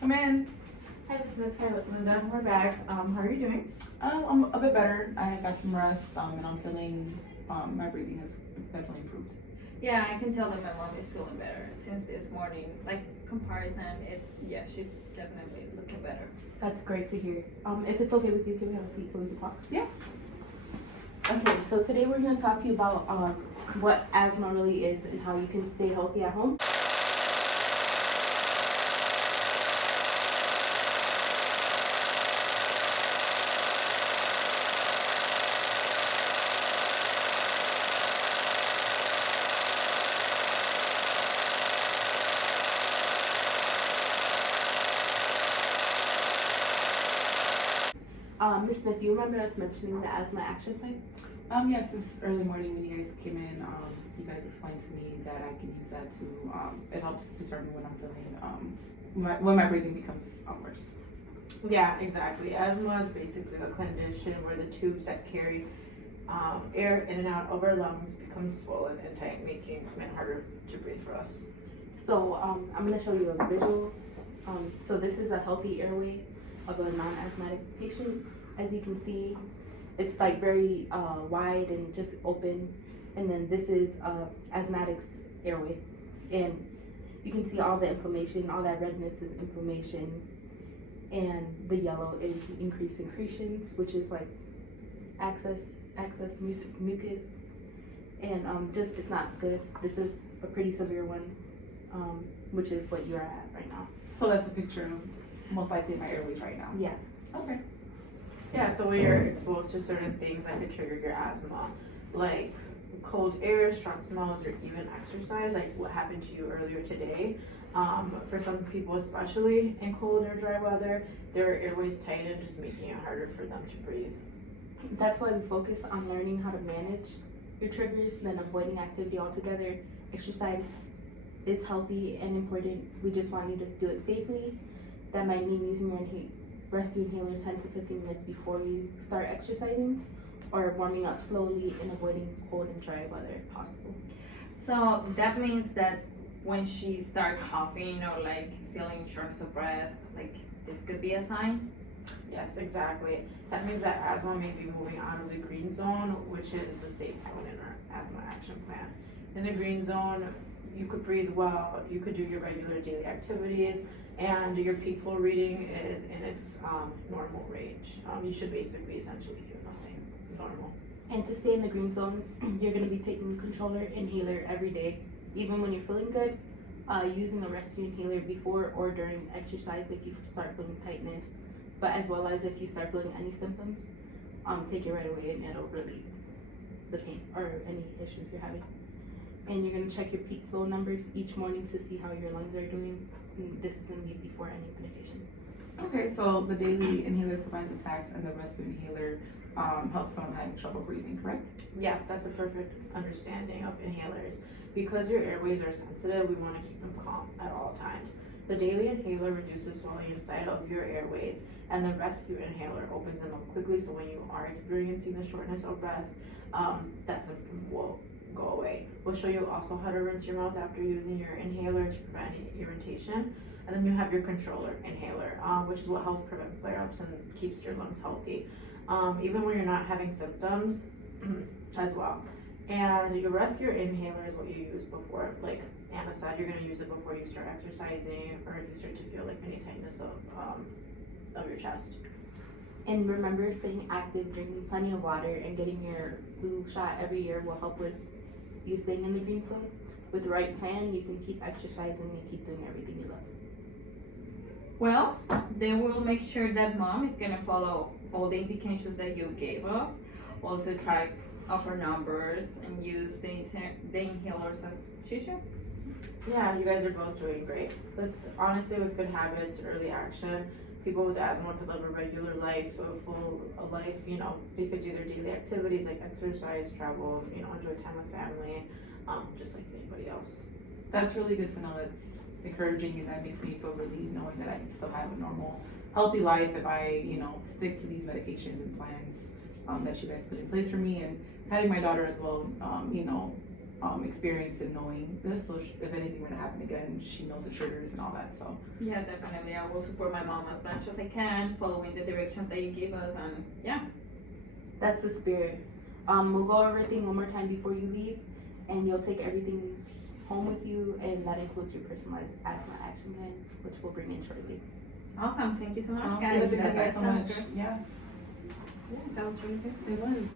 Come in. Hi, this is Linda. We're back. How are you doing? I'm a bit better. I got some rest, and I'm feeling, my breathing has definitely improved. Yeah, I can tell that my mom is feeling better since this morning. Like comparison, she's definitely looking better. That's great to hear. If it's okay with you, can we have a seat so we can talk? Yeah. Okay, so today we're going to talk to you about what asthma really is and how you can stay healthy at home. Ms. Smith, you remember us mentioning the asthma action plan? Yes, this early morning when you guys came in, you guys explained to me that I can use that to, it helps determine when I'm feeling, when my breathing becomes worse. Yeah, exactly. Asthma is basically a condition where the tubes that carry air in and out of our lungs become swollen and tight, making it harder to breathe for us. So I'm going to show you a visual. So this is a healthy airway of a non-asthmatic patient. As you can see, it's like very wide and just open. And then this is asthmatic's airway. And you can see all the inflammation, all that redness is inflammation. And the yellow is increased secretions, which is like excess mucus. And just, it's not good. This is a pretty severe one, which is what you're at right now. So that's a picture of most likely my airways right now. Yeah. Okay. Yeah, so when you're exposed to certain things that could trigger your asthma, like cold air, strong smells, or even exercise, like what happened to you earlier today. For some people, especially in cold or dry weather, their airways tighten, just making it harder for them to breathe. That's why we focus on learning how to manage your triggers than avoiding activity altogether. Exercise is healthy and important. We just want you to do it safely. That might mean using your rescue inhaler 10 to 15 minutes before you start exercising, or warming up slowly and avoiding cold and dry weather if possible. So that means that when she starts coughing or like feeling shortness of breath, like this could be a sign. Yes, exactly. That means that asthma may be moving out of the green zone, which is the safe zone in our asthma action plan. In the green zone, you could breathe well, you could do your regular daily activities, and your peak flow reading is in its normal range. You should basically essentially feel nothing normal. And to stay in the green zone, you're going to be taking the controller inhaler every day, even when you're feeling good, using a rescue inhaler before or during exercise if you start feeling tightness, but as well as if you start feeling any symptoms, take it right away and it'll relieve the pain or any issues you're having. And you're going to check your peak flow numbers each morning to see how your lungs are doing. And this is going to be before any medication. Okay, so the daily inhaler prevents attacks and the rescue inhaler helps when I'm having trouble breathing, correct? Yeah, that's a perfect understanding of inhalers. Because your airways are sensitive, we want to keep them calm at all times. The daily inhaler reduces swelling inside of your airways, and the rescue inhaler opens them up quickly, so when you are experiencing the shortness of breath, that symptom will go away. We'll show you also how to rinse your mouth after using your inhaler to prevent any irritation. And then you have your controller inhaler, which is what helps prevent flare-ups and keeps your lungs healthy, even when you're not having symptoms as well. And your rescue inhaler is what you use before, like Anna said, you're going to use it before you start exercising or if you start to feel like any tightness of your chest. And remember, staying active, drinking plenty of water, and getting your flu shot every year will help with you staying in the green zone. With the right plan, you can keep exercising and keep doing everything you love. Well, then we'll make sure that mom is gonna follow all the indications that you gave us. Also track upper numbers and use the inhalers as she should. Yeah, you guys are both doing great. Honestly, with good habits, early action, people with asthma could live a regular life, a full life. They could do their daily activities like exercise, travel, enjoy time with family, just like anybody else. That's really good to know. It's encouraging and that makes me feel relieved knowing that I can still have a normal, healthy life if I, stick to these medications and plans that you guys put in place for me. And having my daughter as well, experience in knowing this. So if anything were to happen again, she knows the triggers and all that. So Yeah, definitely. I will support my mom as much as I can, following the directions that you gave us, and yeah. That's the spirit. We'll go over everything one more time before you leave, and you'll take everything home with you, and that includes your personalized asthma action plan, which we'll bring in shortly. Awesome. Thank you so much, sounds guys. good. Thank you guys so Sounds much. good. Yeah, Yeah, that was really good. it was.